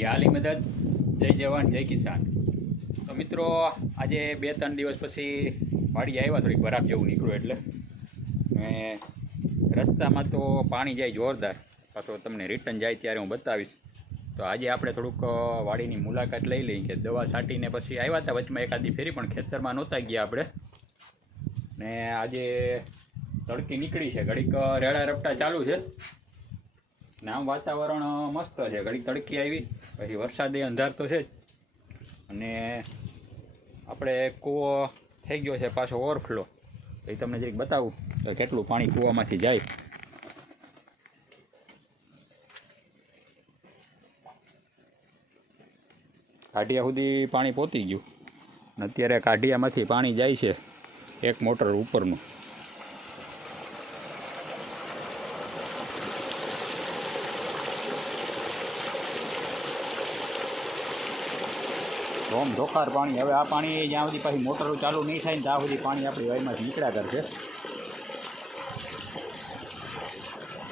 યાલી મદદ. જય જવાન, જય કિસાન. તો મિત્રો, આજે બે ત્રણ દિવસ પછી વાડી આવ્યા, થોડીક બરાબ જેવું નીકળ્યું એટલે. રસ્તામાં તો પાણી જાય જોરદાર. પાછો તમને રિટર્ન જાય ત્યારે હું બતાવીશ. તો આજે આપણે થોડુંક વાડીની મુલાકાત લઈ લઈએ કે દવા છાંટીને પછી આવ્યા હતા વચમાં એકાદી ફેરી, પણ ખેતરમાં નહોતા ગયા આપણે. ને આજે તડકી નીકળી છે. ઘડીક રેડા રપટા ચાલુ છે. ને આમ વાતાવરણ મસ્ત છે. ઘડીક તડકી આવી, પછી વરસાદે અંધાર તો છે જ. અને આપણે કૂવો થઈ ગયો છે પાછો ઓવરફ્લો. એ તમને જરીક બતાવું તો કેટલું પાણી કૂવામાંથી જાય. કાઢિયા સુધી પાણી પહોંચી ગયું. અત્યારે કાઢિયામાંથી પાણી જાય છે એક મોટર ઉપરનું. ધોમ ધોખાર પાણી. હવે આ પાણી જ્યાં સુધી પાછી મોટરો ચાલુ નહીં થાય ને ત્યાં સુધી પાણી આપણી વાયમાંથી નીકળ્યા કરશે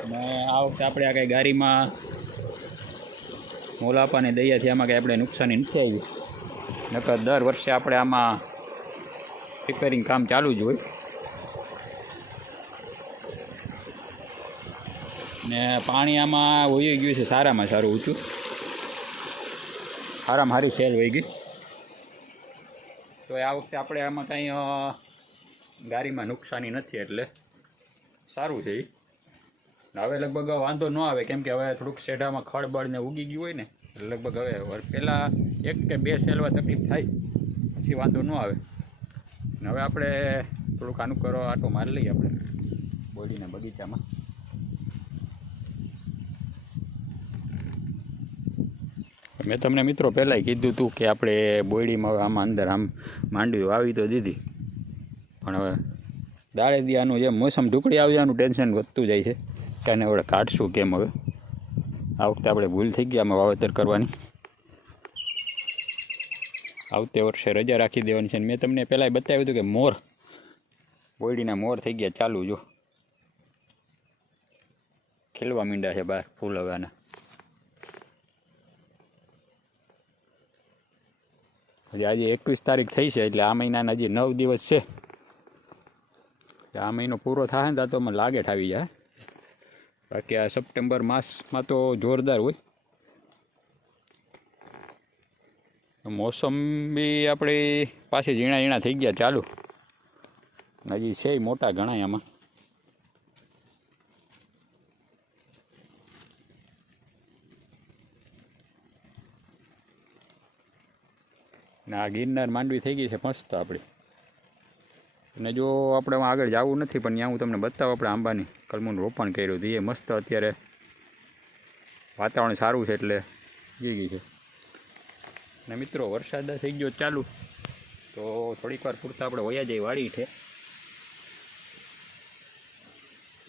અને આ વખતે આપણે આ કંઈ ગાડીમાં મોલાપાને દયાથી આમાં કંઈ આપણે નુકસાની નથી આવી. નકર દર વર્ષે આપણે આમાં રિપેરિંગ કામ ચાલુ જ હોય. ને પાણી આમાં વહી ગયું છે સારામાં સારું ઊંચું. સારામાં સારી સેલ વહી ગઈ. તો આ વખતે આપણે આમાં કાંઈ ગાડીમાં નુકસાની નથી એટલે. સારું છે હવે લગભગ વાંધો ન આવે, કેમ કે હવે થોડુંક શેઢામાં ખળબળ ને ઉગી ગયું હોય ને લગભગ હવે પહેલાં એક કે બે સેલવા તકલીફ થાય, પછી વાંધો ન આવે. હવે આપણે થોડુંક આનું કરો, આટો મારી લઈએ આપણે બોલીને બગીચામાં. મેં તમને મિત્રો પહેલાંય કીધું હતું કે આપણે બોયડીમાં હવે આમાં અંદર આમ માંડવી વાવી તો દીધી. પણ હવે દાળે દિયાનું જે મોસમ ઢુકડી આવ્યાનું ટેન્શન વધતું જાય છે. કે આને હવે કાઢશું કેમ હવે? આ વખતે આપણે ભૂલ થઈ ગયા આમાં વાવેતર કરવાની. આવતે વર્ષે રજા રાખી દેવાની છે. મેં તમને પહેલાંય બતાવ્યું હતું કે મોર, બોયડીના મોર થઈ ગયા ચાલુ, જો. ખીલવા મીંડા છે બહાર ફૂલ હવે હજી આજે એકવીસ તારીખ થઈ છે, એટલે આ મહિનાના હજી નવ દિવસ છે. આ મહિનો પૂરો થાય ને તો મને લાગે ઠાવી જાય. બાકી આ સપ્ટેમ્બર માસમાં તો જોરદાર હોય. મોસમ બી આપણી પાછી ઝીણા ઝીણા થઈ ગયા ચાલુ. હજી છે મોટા ઘણા આમાં ને આ ગિરનાર માંડવી થઈ ગઈ છે મસ્ત આપણી અને જો આપણે આગળ જવું નથી, પણ ત્યાં હું તમને બતાવું આપણે આંબાની કલમુનું રોપણ કર્યું હતું. એ મસ્ત અત્યારે વાતાવરણ સારું છે એટલે ગઈ છે. ને મિત્રો, વરસાદ થઈ ગયો ચાલુ. તો થોડીક વાર પૂરતા આપણે વયા જઈ વાળી છે.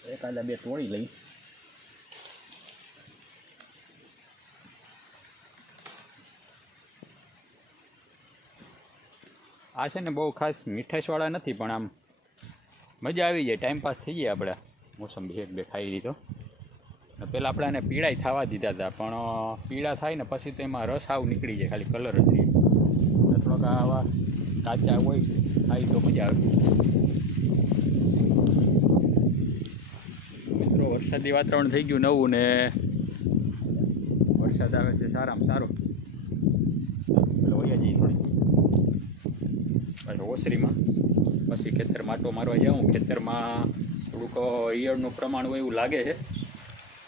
એકાદા બે તોડી લઈ. આ છે ને બહુ ખાસ મીઠાશવાળા નથી, પણ આમ મજા આવી જાય. ટાઈમ પાસ થઈ જાય આપણે મોસંબી એક બે ખાઈ લીધો પહેલાં આપણે એને પીળાઈ થવા દીધા હતા પણ પીળા થાય ને પછી તો એમાં રસ આવું નીકળી જાય, ખાલી કલર જ નહીં. થોડોક આવા કાચા હોય ખાઈ તો મજા આવે. મિત્રો, વરસાદી વાતાવરણ થઈ ગયું નવું ને વરસાદ આવે છે સારામાં સારો એટલે વયા જઈએ થોડી પાછો ઓસરીમાં. પછી ખેતર માટો મારવા જાઉં. ખેતરમાં થોડુંક ઈયળનું પ્રમાણ હોય એવું લાગે છે.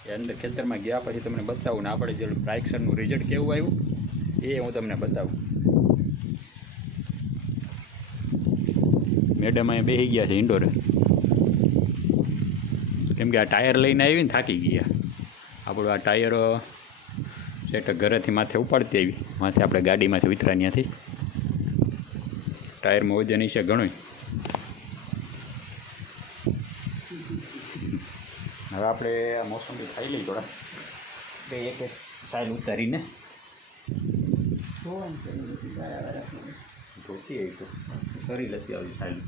એ અંદર ખેતરમાં ગયા પછી તમને બતાવું ને આપણે જે પ્રાઇક્સરનું રિઝલ્ટ કેવું આવ્યું, એ હું તમને બતાવું. મેડમ અહીંયા બેસી ગયા છે ઇન્ડોરે. કેમ કે આ ટાયર લઈને આવી ને થાકી ગયા. આપણું આ ટાયર સેટ ઘરેથી માથે ઉપાડતી આવી. માથે આપણે ગાડીમાંથી ઉતરા ટાયરમાં વજન છે ઘણું હવે આપણે આ મોસંબી ખાઈ લઈએ થોડા. બે એક એક સાઈલ ઉતારીને. ધોતી આવી તો. સરી લતી આવી સાઈલ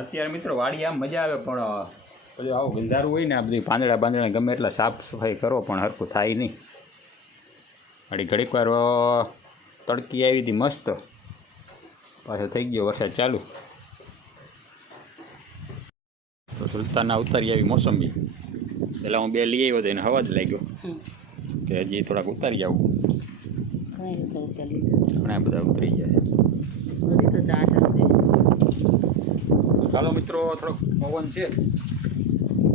અત્યારે મિત્રો વાડી આમ મજા આવે પણ બધું આવું ગંધારું હોય ને આ બધી પાંદડા બાંદડા ગમે એટલા સાફ સફાઈ કરો પણ હરખું થાય નહીં. વાડી ઘડીક વાર તડકી આવી હતી મસ્ત. પાછો થઈ ગયો વરસાદ ચાલુ. તો સુલતાના ઉતારી આવી મોસંબી. પહેલાં હું બે લઈ આવ્યો હતો એને હવા જ લાગ્યો. કે હજી થોડાક ઉતારી આવું ઘણી બધા ઉતરી ગયા. છે. ચાલો મિત્રો થોડોક પવન છે.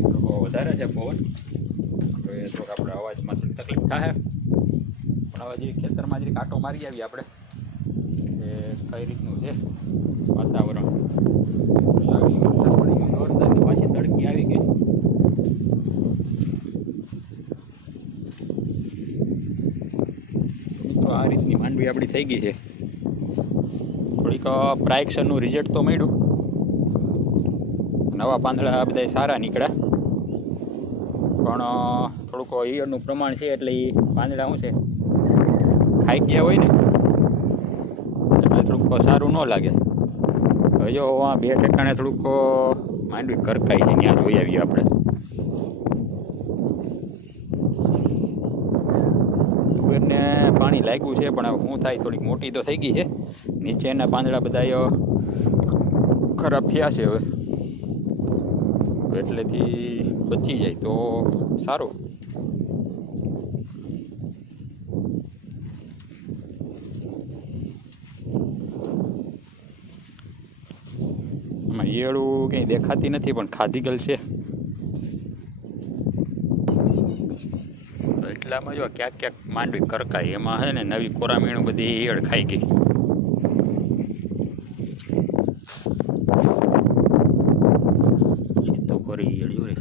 થોડોક વધારે છે પવન. તો એ થોડોક આપણે અવાજમાં થોડી તકલીફ થાય. પણ હવે જે ખેતરમાં જે કાંટો મારી આવીએ આપણે. કઈ રીતનું છે વાતાવરણ? આવી વરસાદ પડી તડકી આવી ગઈ. મિત્રો, આ રીતની માંડવી આપણી થઈ ગઈ છે. થોડીક પ્રાઇક્શનનું રિઝલ્ટ તો મળ્યું. નવા પાંદડા બધા સારા નીકળ્યા. પણ થોડુંક ઈયળનું પ્રમાણ છે એટલે એ પાંદડા શું છે? ખાઈ ગયા હોય ને? થોડુંક સારું ન લાગે. હવે આ બે ઠેકાણે થોડુંક માંડવી કરકાઈ છે, ત્યાં જોઈ આવીએ આપણે. તુવેરને પાણી લાગ્યું છે, પણ શું થાય, થોડીક મોટી તો થઈ ગઈ છે. નીચેના પાંદડા બધા ખરાબ થયા છે હવે. એટલેથી બચી જાય તો સારું આમાં ઈયળું કંઈ દેખાતી નથી, પણ ખાધી ગયેલ છે. એટલામાં જો ક્યાંક ક્યાંક માંડવી કરકાય એમાં છે ને નવી કોરામીણું બધી ઈયળ ખાઈ ગઈ. તો કરી ઈયળ રે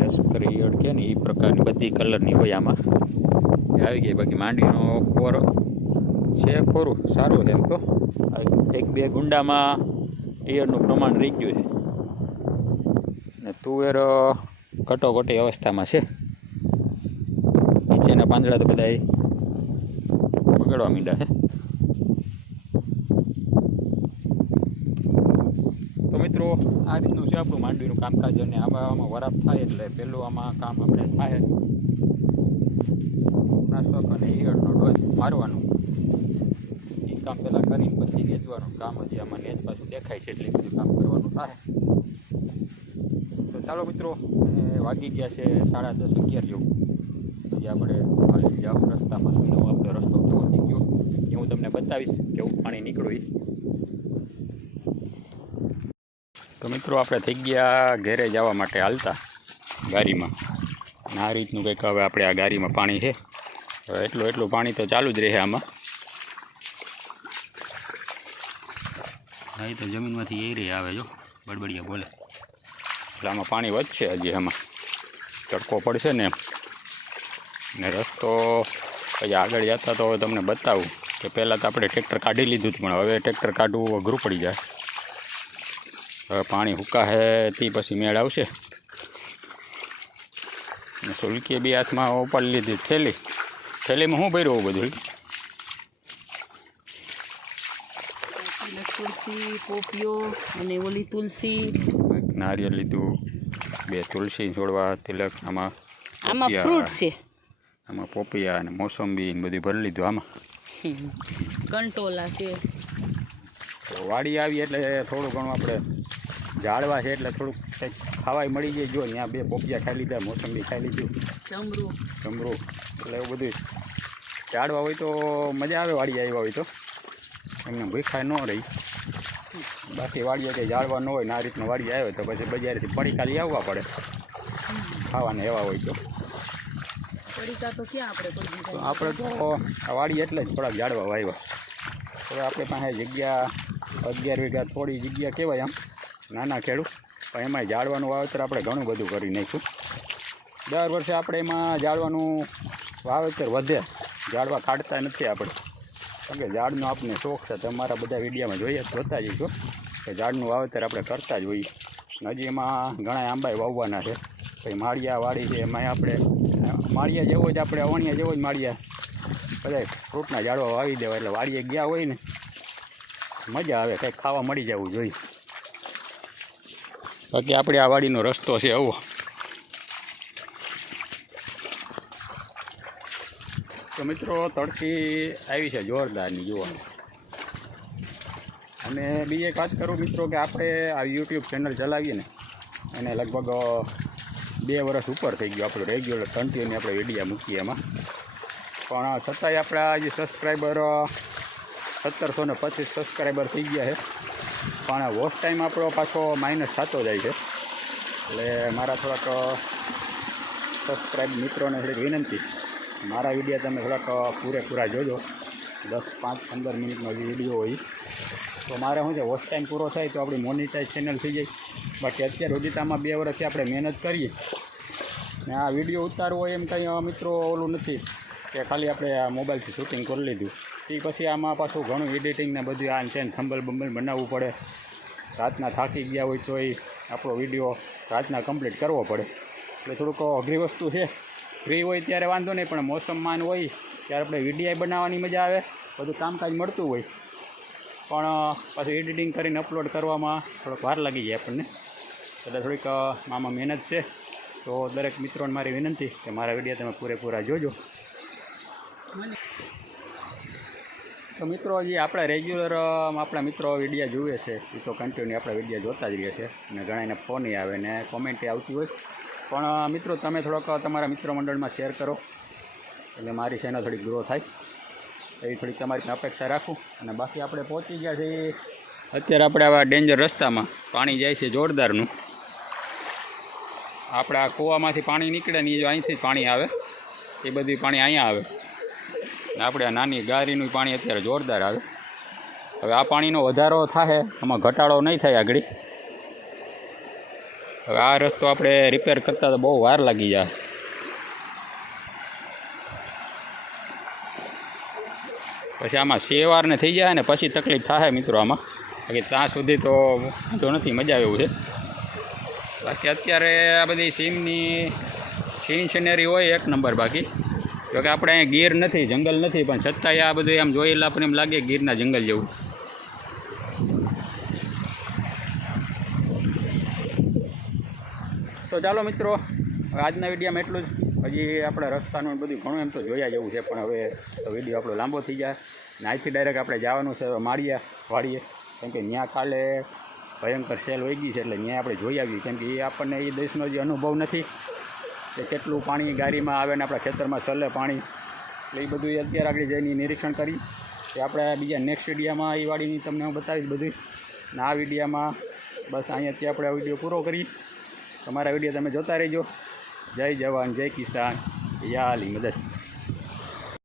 લશ્કરી ઈયળ કે ને એ પ્રકારની બધી કલરની હોય આમાં. આવી ગઈ. બાકી માંડવીનો કોર છે ખોરું, સારું છે એમ તો. એક બે ગુંડામાં ઈયળનું પ્રમાણ રહી ગયું છે. ને તુવેર કટોકટી અવસ્થામાં છે. નીચેના પાંદડા તો બધા બગડવા માંડ્યા છે. તો મિત્રો, આ રીતનું છે આપણું માંડવીનું કામકાજ અને આમાં વરાપ થાય એટલે પહેલું આમાં કામ આપણે થાય નાશક અને ઈયળનો ડોઝ મારવાનું. એ કામ પહેલાં કરીને પછી વેચવાનું કામ હજી આમાં નેજ પાછું દેખાય છે એટલે બધું કામ કરવાનું થાય. તો ચાલો મિત્રો વાગી ગયા છે સાડા દસ અગિયાર જેવું. પછી આપણે હાલી જાવ રસ્તામાં. નવો આપણો રસ્તો કેવો થઈ ગયો એ હું તમને બતાવીશ કેવું પાણી નીકળ્યું તો મિત્રો, આપણે થઈ ગયા ઘેરે જવા માટે હાલતા ગાડીમાં. આ રીતનું કંઈક હવે આપણે આ ગાડીમાં પાણી છે. એટલું એટલું પાણી તો ચાલુ જ રહે આમાં. અહીં તો જમીનમાંથી એ રહી આવે જો બડબડિયા બોલે. એટલે આમાં પાણી વધશે હજી આમાં. તડકો પડશે ને એમ. ને રસ્તો પછી આગળ જતા તો હવે તમને બતાવું કે પહેલાં તો આપણે ટ્રેક્ટર કાઢી લીધું પણ હવે ટ્રેક્ટર કાઢવું અઘરું પડી જાય. હવે પાણી હુકાશે તે પછી મેળ આવશે. ને સુલકીએ બી હાથમાં ઉપાડી લીધી થેલી. થેલીમાં શું ભર્યું બધું? તુલસી પોપિયો અને ઓલી તુલસી. નારિયેળ લીધું બે તુલસી છોડવા તિલક આમાં આમાં પોપિયા, ફ્રૂટ છે. આમાં પોપિયા અને મોસંબી ને બધું ભરી લીધું આમાં. કંટોલા છે. તો વાડી આવી એટલે થોડું ઘણું આપણે ઝાડવા છે એટલે થોડુંક કંઈક ખાવાય મળી જાય. જો ત્યાં બે પોપિયા ખાઈ લીધા મોસંબી ખાઈ લીધું. ચમરું ચમરું એટલે એવું બધું ઝાડવા હોય તો મજા આવે વાડી આવ્યા હોય તો. એમને ભૂખાય ન રહી. બાકી વાડીએ કંઈ ઝાડવા ન હોય ને આ રીતનું વાડી આવ્યો તો પછી બજારેથી પડી ખાલી આવવા પડે. ખાવાને એવા હોય તો. પડીકા આપણે તો આ વાડી એટલે જ થોડાક ઝાડવા વાવ્યા હવે આપણે પાસે જગ્યા અગિયાર વીઘા થોડી જગ્યા કહેવાય આમ. નાના ખેડૂત પણ એમાં ઝાડવાનું વાવેતર આપણે ઘણું બધું કરી નાખ્યું. દર વર્ષે આપણે એમાં ઝાડવાનું વાવેતર વધે. ઝાડવા કાઢતા નથી આપણે. કારણ કે ઝાડનો આપણને શોખ છે તમારા બધા વિડીયામાં જોઈએ જોતા જઈશું કે ઝાડનું વાવેતર આપણે કરતા જ હોઈએ. હજી એમાં ઘણા આંબાઈ વાવવાના છે. પછી માળિયા વાળી છે એમાં આપણે, માળિયા જેવો જ આપણે, અવણિયા જેવો જ માળિયા. બધા ફ્રૂટના ઝાડવા વાવી દેવા, એટલે વાડીએ ગયા હોય ને, મજા આવે, કંઈક ખાવા મળી જવું જોઈએ. બાકી આપણી આ વાડીનો રસ્તો છે, આવો. તો મિત્રો, તડકી આવી છે જોરદારની, જોવાની. અને બીજી એક વાત કરું મિત્રો કે આપણે આ યુટ્યુબ ચેનલ ચલાવીએ ને અને લગભગ બે વર્ષ ઉપર થઈ ગયું આપણું રેગ્યુલર કન્ટિન્યુ આપણે વિડીયા મૂકીએ એમાં. પણ છતાંય આપણા જે સબસ્ક્રાઈબર સત્તરસો ને પચીસ સબસ્ક્રાઈબર થઈ ગયા છે. પણ વોશ ટાઈમ આપણો પાછો માઇનસ થતો જાય છે. એટલે મારા થોડાક સબસ્ક્રાઈબ મિત્રોને થોડીક વિનંતી. મારા વીડિયો તમે થોડાક પૂરેપૂરા જોજો. દસ, પાંચ, પંદર મિનિટનો જે વીડિયો હોય તો મારે શું છે વોચ ટાઈમ પૂરો થાય તો આપણી મોનિટાઇઝ ચેનલ થઈ જાય. બાકી અત્યારે રોજિતામાં બે વર્ષથી આપણે મહેનત કરીએ. ને આ વીડિયો ઉતારવો એમ કંઈ મિત્રો ઓલું નથી. કે ખાલી આપણે મોબાઈલથી શૂટિંગ કરી લીધું. એ પછી આમાં પાછું ઘણું એડિટિંગ ને બધું આ છે થંબલ બંબલ બનાવવું પડે. રાતના થાકી ગયા હોય તો એ આપણો વીડિયો રાતના કમ્પ્લીટ કરવો પડે. એટલે થોડુંક અઘરી વસ્તુ છે. ફ્રી હોય ત્યારે વાંધો નહીં, પણ મોસમમાં હોય ત્યારે આપણે વીડિયો બનાવવાની મજા આવે, બધું કામકાજ મળતું હોય. પણ પાછું એડિટિંગ કરીને અપલોડ કરવામાં થોડોક વાર લાગી જાય આપણને. એટલે થોડીક આમાં મહેનત છે. તો દરેક મિત્રોને મારી વિનંતી કે મારા વીડિયો તમે પૂરેપૂરા જોજો. તો મિત્રો, જે, આપણા રેગ્યુલર આપણા મિત્રો વિડીયા જુએ છે. એ તો કન્ટિન્યુ આપણા વિડીયા જોતા જ રહે છે. અને ઘણાને ફોન આવે ને કોમેન્ટ આવતી હોય. પણ મિત્રો, તમે થોડોક તમારા મિત્રો મંડળમાં શેર કરો. એટલે મારી ચેનલ થોડીક ગ્રો થાય. એવી થોડીક તમારી અપેક્ષા રાખું. અને બાકી આપણે પહોંચી ગયા છીએ. અત્યારે આપણે આવા ડેન્જર રસ્તામાં. પાણી જાય છે જોરદારનું. આપણા કૂવામાંથી પાણી નીકળે ને એ અહીંથી પાણી આવે, એ બધું પાણી અહીંયા આવે. ને આપણે આ નાની ગારીનું પાણી અત્યારે જોરદાર આવે. હવે આ પાણીનો વધારો થાય આમાં ઘટાડો નહીં થાય આગળ. હવે આ રસ્તો આપણે રિપેર કરતાં તો બહુ વાર લાગી જાય. પછી આમાં સેવારને થઈ જાય ને પછી તકલીફ થાય મિત્રો આમાં. બાકી ત્યાં સુધી તો વાંધો નથી, મજા આવે એવું છે. બાકી અત્યારે આ બધી સીમની સીન સિનેરી હોય એક નંબર બાકી. જો કે આપણે અહીંયા ગીર નથી, જંગલ નથી, પણ છતાંય આ બધું આમ જોયેલા આપણને એમ લાગે ગીરના જંગલ જેવું. તો ચાલો મિત્રો, આજના વિડીયોમાં એટલું જ. હજી આપણે રસ્તાનું બધું ઘણું એમ તો જોયા જેવું છે, પણ હવે વીડિયો આપણો લાંબો થઈ જાય. ને અહીંથી ડાયરેક્ટ આપણે જવાનું છે માળીયા વાડીએ કેમ કે ત્યાં કાલે ભયંકર સેલ વહી ગઈ છે, એટલે ત્યાં આપણે જોઈ આવીએ કેમ કે એ આપણને એ દેશનો જે અનુભવ નથી. કે કેટલું પાણી ગાડીમાં આવે ને આપણા ખેતરમાં ચલે પાણી. એટલે એ બધું અત્યારે આગળ જઈને નિરીક્ષણ કરી કે આપણે બીજા નેક્સ્ટ વિડીયામાં એ વાડીની તમને હું બતાવીશ બધું ને આ વિડીયામાં બસ અહીંયાથી આપણે આ વીડિયો પૂરો કરી. તમારા વીડિયો તમે જોતા રહેજો. જય જવાન, જય કિસાન. યા અલી મદદ.